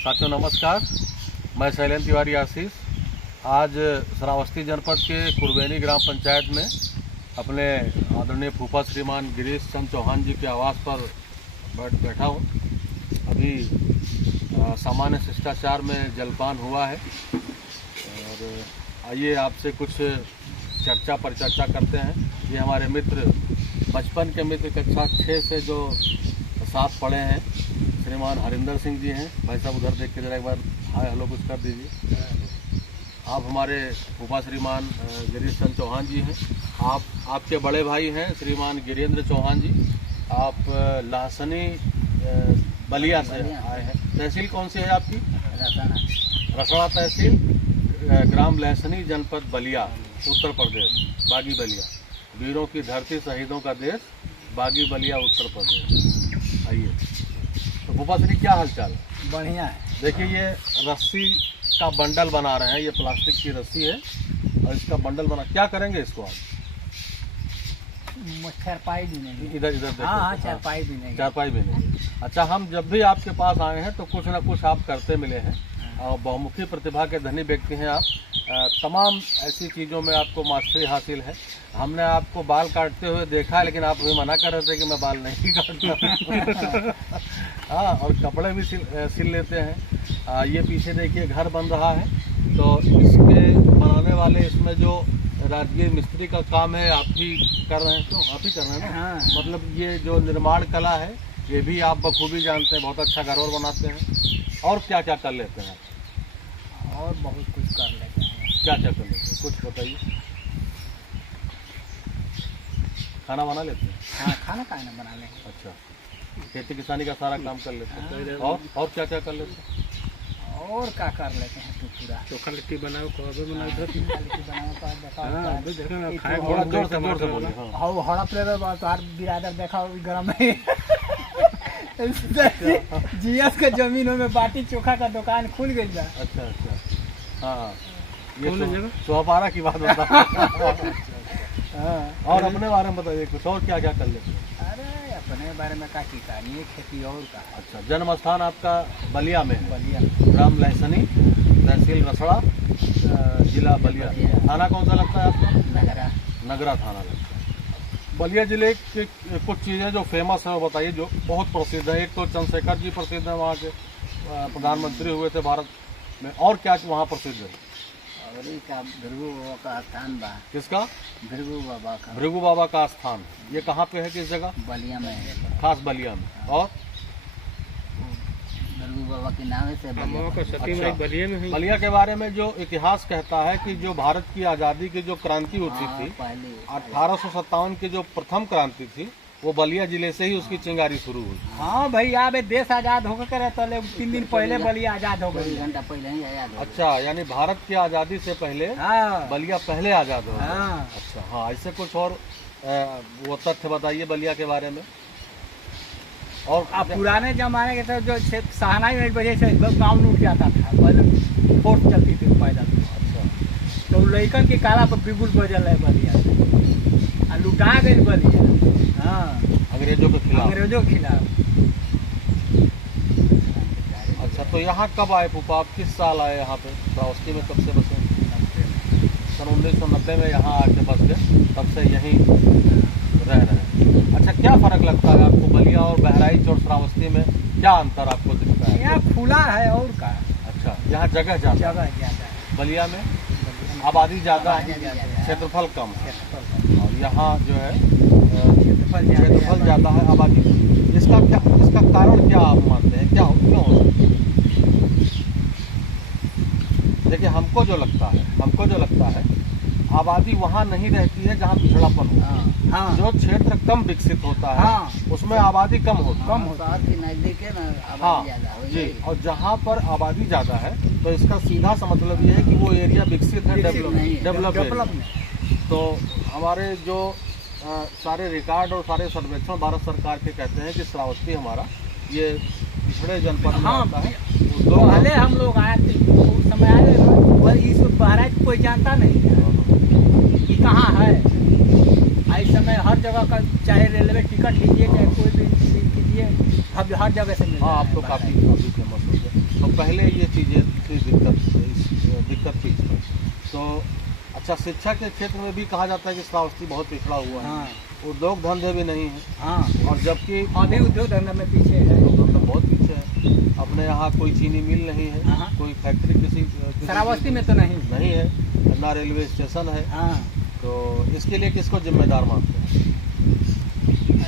साथियों नमस्कार, मैं शैलेंद्र तिवारी आशीष आज श्रावस्ती जनपद के कुरबेनी ग्राम पंचायत में अपने आदरणीय फूफा श्रीमान गिरीश चंद चौहान जी के आवास पर बैठा हूँ। अभी सामान्य शिष्टाचार में जलपान हुआ है और आइए आपसे कुछ चर्चा परिचर्चा करते हैं। ये हमारे मित्र, बचपन के मित्र, कक्षा 6 से जो साथ पढ़े हैं, श्रीमान हरिंदर सिंह जी हैं। भाई साहब उधर देख के जरा एक बार हाय हेलो कुछ कर दीजिए। आप हमारे फूफा श्रीमान गिरीश चंद चौहान जी हैं। आपके बड़े भाई हैं श्रीमान गिरेंद्र चौहान जी। आप लहसनी बलिया से आए हैं। तहसील कौन सी है आपकी? रसड़ा तहसील, ग्राम लहसनी, जनपद बलिया, उत्तर प्रदेश। बागी बलिया, वीरों की धरती, शहीदों का देश, बागी बलिया, उत्तर प्रदेश। आइए तो फूफा श्री क्या हालचाल है? बढ़िया है। देखिए ये रस्सी का बंडल बना रहे हैं। ये प्लास्टिक की रस्सी है और इसका बंडल बना, क्या करेंगे इसको आप? चारपाई भी नहीं। इधर देखो। हाँ, चारपाई भी नहीं। चारपाई भी नहीं। अच्छा, हम जब भी आपके पास आए हैं तो कुछ ना कुछ आप करते मिले हैं और बहुमुखी प्रतिभा के धनी व्यक्ति हैं आप। तमाम ऐसी चीज़ों में आपको मास्टरी हासिल है। हमने आपको बाल काटते हुए देखा है, लेकिन आप हमें मना कर रहे थे कि मैं बाल नहीं काटता। हाँ, और कपड़े भी सिल लेते हैं। ये पीछे देखिए घर बन रहा है, तो इसके बनाने वाले, इसमें जो राजगीर मिस्त्री का काम है आप ही कर रहे हैं। तो आप ही कर रहे हैं ना? हाँ। मतलब ये जो निर्माण कला है ये भी आप बखूबी जानते हैं। बहुत अच्छा घर और बनाते हैं। और क्या क्या कर लेते हैं? और बहुत कुछ कर लेते हैं। क्या क्या कर लेते हैं, कुछ बताइए। खाना बना लेते हैं? हाँ, खाना काहे बना लेंगे। अच्छा, खेती किसानी का सारा काम कर लेते हैं। और क्या क्या कर लेते हैं? और क्या कर लेते हैं? तो पूरा चोखा लिट्टी बनाओ, कबाब बनाओ, लिट्टी बनाओ का देखा खाए थोड़ा जोर से बोलिए। हाँ। और हड़प ले बार बिरादर देखा गरम में जीएस के जमीनों में बाटी चोखा का दुकान खुल गई है। अच्छा अच्छा, हाँ, ये कौन जगह? चौपारा की बात बता। हाँ। और अपने बारे में बताइए कुछ, और क्या क्या कर लेते हैं? अरे अपने बारे में क्या किसानी है, खेती और का। अच्छा, जन्म स्थान आपका बलिया में है। बलिया, ग्राम लहसनी, तहसील रसड़ा, जिला बलिया। थाना कौन सा लगता है आपका? नगरा। नगरा थाना लगता है। बलिया जिले की कुछ चीज़ें जो फेमस है वो बताइए, जो बहुत प्रसिद्ध है। एक तो चंद्रशेखर जी प्रसिद्ध है, वहाँ के प्रधानमंत्री हुए थे भारत में। और क्या वहाँ प्रसिद्ध है? और का भृगु बाबा का स्थान बा। किसका? भृगु बाबा का। भृगु बाबा का स्थान। ये कहाँ पे है, किस जगह? बलिया में है। खास बलिया में। और भृगु बाबा के नाम से अम्माओं का सती अच्छा। माई बलिया में है। बलिया के बारे में जो इतिहास कहता है कि जो भारत की आज़ादी की जो क्रांति उठी थी, पहले 1857 की जो प्रथम क्रांति थी, वो बलिया जिले से ही उसकी चिंगारी शुरू हुई। हाँ भाई, अब देश आजाद होकर करे तो 3 दिन पहले बलिया आजाद हो गई। घंटा पहले ही आजाद हो। अच्छा, यानी भारत की आज़ादी से पहले हाँ बलिया पहले आज़ाद हो गया। हाँ। अच्छा, हाँ, ऐसे कुछ और वो तथ्य बताइए बलिया के बारे में। और अब पुराने जमाने के तो जो सहनाई में वजह से गाँव लूट जाता था। पहले फोर्स चलती थी पैदल। अच्छा, तो लड़कन के काला पर बिगुल बजल है बलिया से। लुटा गई बलिया। हाँ, अंग्रेजों के खिलाफ। अंग्रेजों के खिलाफ। अच्छा, तो यहाँ कब आए फूफा? आप किस साल आए यहाँ पे? श्रावस्ती में कब से बसे? सन 1990 में यहाँ आके बस गए, तब से यहीं रह रहे हैं। अच्छा, क्या फर्क लगता है आपको बलिया और बहराइच और श्रावस्ती में? क्या अंतर आपको दिखता है? यहाँ खुला है और का। अच्छा, यहाँ जगह ज़्यादा, जगह ज्यादा है। बलिया में आबादी ज़्यादा है, क्षेत्रफल कम है। और यहाँ जो है क्षेत्रफल ज़्यादा है, आबादी। इसका कारण क्या आप मानते हैं? क्यों हो सकता है? देखिए, हमको जो लगता है आबादी वहाँ नहीं रहती है जहाँ पिछड़ापन होता है। हाँ, जो क्षेत्र कम विकसित होता है, हाँ, उसमें आबादी कम होती है। कम होता है। शहर के नजदीक है ना, हाँ आबादी ज्यादा हो जी, जाएगी। और जहाँ पर आबादी ज़्यादा है तो इसका सीधा सा मतलब ये है कि वो एरिया विकसित है, डेवलप है। तो हमारे जो सारे रिकॉर्ड और सारे सर्वेक्षण भारत सरकार के कहते हैं कि श्रावस्ती हमारा ये पिछड़े जनपद में हाँ, आता है। तो पहले हम लोग आए थे, उस समय आए और इस बहराइच कोई जानता नहीं है कि कहाँ है। इस समय हर जगह का, चाहे रेलवे टिकट लीजिए, चाहे कोई भी कीजिए, हर जगह से मिल हाँ, रहा आप तो है काफ़ी बहराइच। फेमस हो गए। तो पहले ये चीज़ें थी दिक्कत थी। तो अच्छा, शिक्षा के क्षेत्र में भी कहा जाता है कि श्रावस्ती बहुत पिछड़ा हुआ है, हाँ उद्योग धंधे भी नहीं है, हाँ, और जबकि अभी उद्योग धंधा में पीछे है। उद्योग धंधा बहुत पीछे है। अपने यहाँ कोई चीनी मिल नहीं है, हाँ। कोई फैक्ट्री किसी श्रावस्ती में तो नहीं। नहीं है, ना रेलवे स्टेशन है। हाँ, तो इसके लिए किसको जिम्मेदार मानते हैं?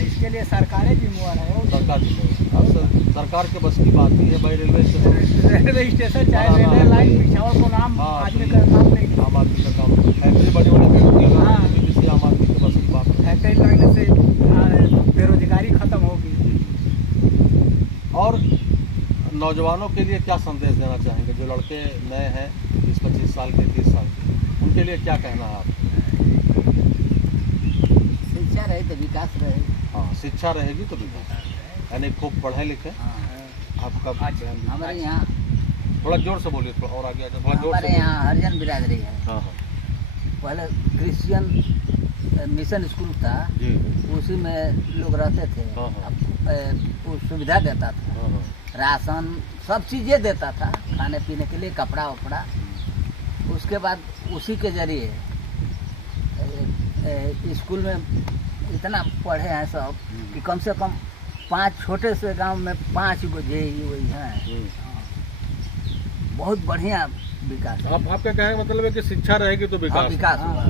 इसके लिए सरकारें जिम्मेवार है। वो सरकार जिम्मेदार। अब सरकार के बस की बात नहीं है भाई, रेलवे स्टेशन रेलवे स्टेशन चाहे हाँ, रेलवे हाँ। लाइन पिछावर को नाम हाँ, आदमी का काम नहीं। आम आदमी का काम, फैक्ट्री बड़ी बड़ी फैक्ट्री हाँ। किसी आम आदमी के बस की बात नहीं। फैक्ट्री लगने से बेरोजगारी खत्म होगी। और नौजवानों के लिए क्या संदेश देना चाहेंगे, जो लड़के नए हैं 20-25 साल के, 30 साल के, उनके लिए क्या कहना है आप? शिक्षा रहे तो विकास रहे। हाँ, शिक्षा रहेगी तो विकास, यानी खूब पढ़े लिखे। हाँ। आपका हमारे यहाँ थोड़ा जोर से बोलिए, थोड़ा और आगे आ जाए, थोड़ा जोर हमारे से। यहाँ हरिजन बिरादरी है। हाँ हाँ पहले क्रिश्चियन मिशन स्कूल था, जी। उसी में लोग रहते थे। हाँ, हाँ। वो सुविधा देता था, हाँ हाँ राशन सब चीज़ें देता था, खाने पीने के लिए, कपड़ा वपड़ा। उसके बाद उसी के जरिए स्कूल में इतना पढ़े हैं सब कि कम से कम 5 छोटे से गांव में 5 गो जेई वही हैं। बहुत बढ़िया विकास है। आपका कहने का मतलब है कि शिक्षा रहेगी तो हाँ, विकास। विकास हाँ। हुआ।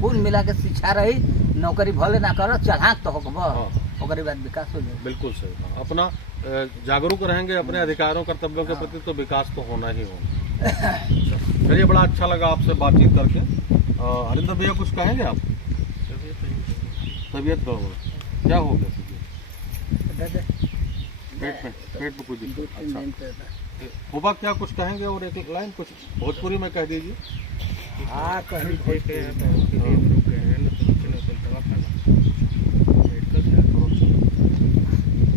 कुल मिला के शिक्षा रही, नौकरी भले ना करो, चढ़ाक तो होगा, हाँ। ओकरे बाद विकास हो जाए। बिल्कुल सही। हाँ, अपना जागरूक रहेंगे अपने अधिकारों कर्तव्यों के प्रति तो विकास तो होना ही होगा। चलिए, बड़ा अच्छा लगा आपसे बातचीत करके। हरिंदर भैया कुछ कहेंगे आप? तबीयत गड़बड़ क्या हो गया? पेट में कोई दिक्कत? अच्छा, होगा क्या, कुछ कहेंगे? और एक लाइन कुछ भोजपुरी में कह दीजिए। हाँ, कहीं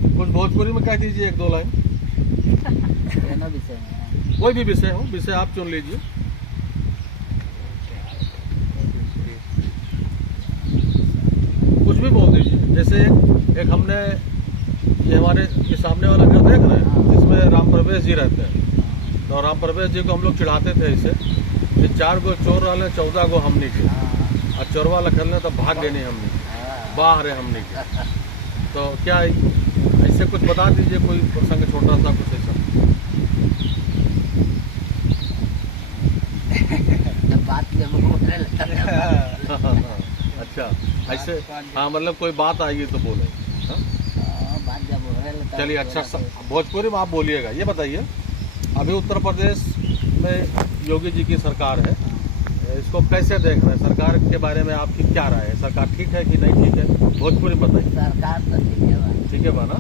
कुछ भोजपुरी में कह दीजिए, 1-2 लाइन, दोनों विषय में कोई भी विषय हो, विषय आप चुन लीजिए। कुछ भी बोल दीजिए। जैसे एक हमने ये हमारे ये सामने वाला घर देख रहे हैं, जिसमें राम प्रवेश जी रहते हैं। तो राम प्रवेश जी को हम लोग चिढ़ाते थे इसे कि 4 गो चोर वाले 14 गो हमने के, और चोरवा लखल तो भाग गए नहीं हमने, बाहर है हमने के। तो क्या ऐसे कुछ बता दीजिए, कोई प्रसंग छोटा सा कुछ ऐसा। बात जब बोलने लगता है। अच्छा, ऐसे हाँ, मतलब कोई बात आएगी तो बोले। हाँ? बात जब होने लगता है। चलिए, अच्छा भोजपुरी में आप बोलिएगा। ये बताइए, अभी उत्तर प्रदेश में योगी जी की सरकार है, इसको कैसे देख रहे हैं? सरकार के बारे में आपकी क्या राय है? सरकार ठीक है कि नहीं ठीक है? भोजपुरी में बताइए। सरकार तो ठीक है बात। ठीक है बना।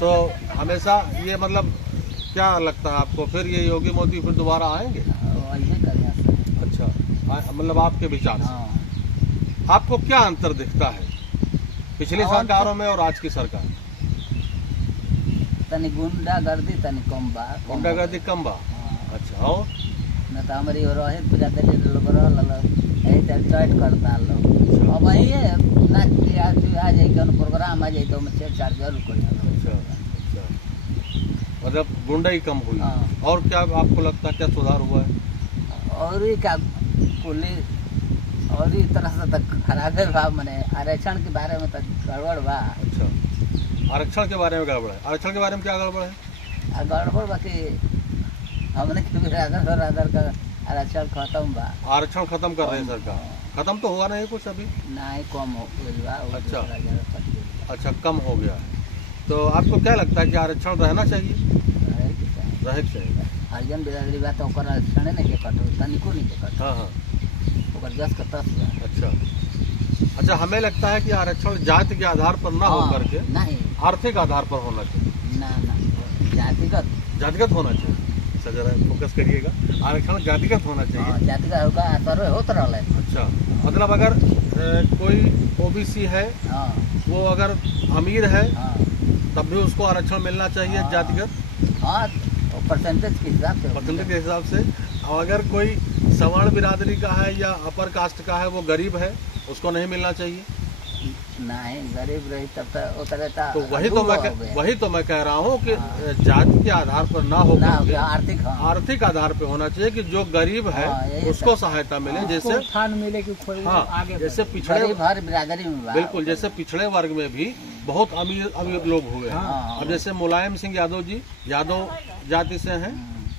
तो हमेशा ये मतलब क्या लगता है आपको, फिर ये योगी मोदी फिर दोबारा आएंगे? वही करना सर। अच्छा, मतलब आपके विचार से हाँ। आपको क्या अंतर दिखता है पिछली सरकारों में और आज की सरकार? तनी गुंडागर्दी तनी कम बा। गुंडागर्दी कम बा। अच्छा, और न तो हमारी रोहित बिरादरी लोग रहल यही तरह टाइट करता लोग। अब वही है ना, आ जाए कौन प्रोग्राम आ जाए तो हम छेड़छाड़ जरूर करेंगे। अच्छा, मतलब गुंडाई कम हुई। हाँ। और क्या आपको लगता है, क्या सुधार हुआ है? और ही क्या पुलिस और ही तरह से तक खराब है बा, मैंने आरक्षण के बारे में तक गड़बड़ बा। अच्छा, आरक्षण के बारे में गड़बड़ है। आरक्षण के बारे में क्या गड़बड़ है? गड़बड़ बा कि हमने बिरादर का आरक्षण खत्म बा। आरक्षण खत्म कर रहे हैं सरकार। खत्म तो हुआ नहीं कुछ अभी? नहीं, कम हो गई बा। वो अच्छा। दूसरा जगह कट गई। अच्छा, कम हो गया है। तो आपको क्या लगता है कि आरक्षण रहना चाहिए? रहे के चाही। रहे के चाहिए। हरिजन बिरादरी बा तो ओकर आरक्षण नहीं के कटो, तनिको नहीं के कटो। हाँ हाँ। ओकर 10 का 10 बा। अच्छा, हमें लगता है कि आरक्षण जाति के आधार पर ना हो हाँ, करके नहीं आर्थिक आधार पर होना चाहिए, ना जातिगत। जातिगत होना चाहिए। अच्छा, जरा फोकस करिएगा, आरक्षण जातिगत होना हाँ, चाहिए। जातिगत होगा सर्वे होत रहले। अच्छा, मतलब अगर कोई ओबीसी है, हाँ वो अगर अमीर है हाँ तब भी उसको आरक्षण मिलना चाहिए हाँ। जातिगत हाँ, परसेंटेज के हिसाब से। परसेंटेज के हिसाब से। और अगर कोई सवर्ण बिरादरी का है या अपर कास्ट का है, वो गरीब है, उसको नहीं मिलना चाहिए। नहीं गरीब रही तब तो उतरे तो वही तो मैं कह रहा हूँ कि जाति के आधार पर ना हो करके आर्थिक हाँ। आर्थिक आधार पे होना चाहिए कि जो गरीब है हाँ, यही उसको सहायता मिले। जैसे उत्थान मिले कि कोई हाँ, आगे जैसे पिछड़े गरीब हर बिरादरी में बा। बिल्कुल, जैसे पिछड़े वर्ग में भी बहुत अमीर अमीर लोग हुए हैं। हाँ। अब जैसे मुलायम सिंह यादव जी यादव जाति से हैं,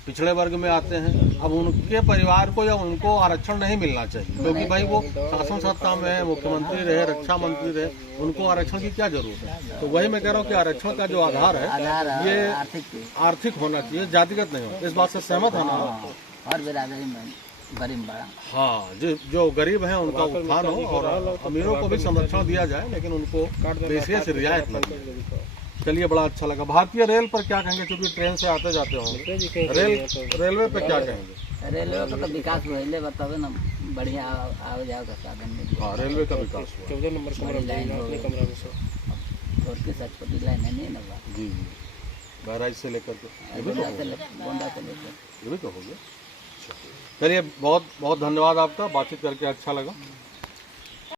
पिछड़े वर्ग में आते हैं। अब उनके परिवार को या उनको आरक्षण नहीं मिलना चाहिए, क्योंकि भाई वो शासन सत्ता में है, मुख्यमंत्री रहे, रक्षा मंत्री रहे, उनको आरक्षण की क्या जरूरत है। तो वही मैं कह रहा हूँ कि आरक्षण का जो आधार है आधार ये आर्थिक आर्थिक होना चाहिए, जातिगत नहीं हो। इस बात से सहमत है ना? हाँ, हर बिरादरी में गरीब बड़ा। हाँ, जो गरीब हैं उनका उत्थान हो और अमीरों को भी संरक्षण दिया जाए, लेकिन उनको विशेष रियायत लगे। चलिए, बड़ा अच्छा लगा। भारतीय रेल पर क्या कहेंगे, क्योंकि ट्रेन से आते जाते होंगे, रेलवे पे क्या कहेंगे? रेलवे का तो विकास भइले बतावे ना, बढ़िया आवे जाओ का साधन मिल। हाँ, रेलवे का विकास हुआ। 14 नंबर कमरा लाइन हो अपने कमरा में से छोड़ के सचपटी लाइन है नहीं ना बा। जी जी, बहराइच से लेकर के ये भी तो हो गया। गोंडा से लेकर ये भी तो हो गया। चलिए, बहुत बहुत धन्यवाद आपका, बातचीत करके अच्छा लगा।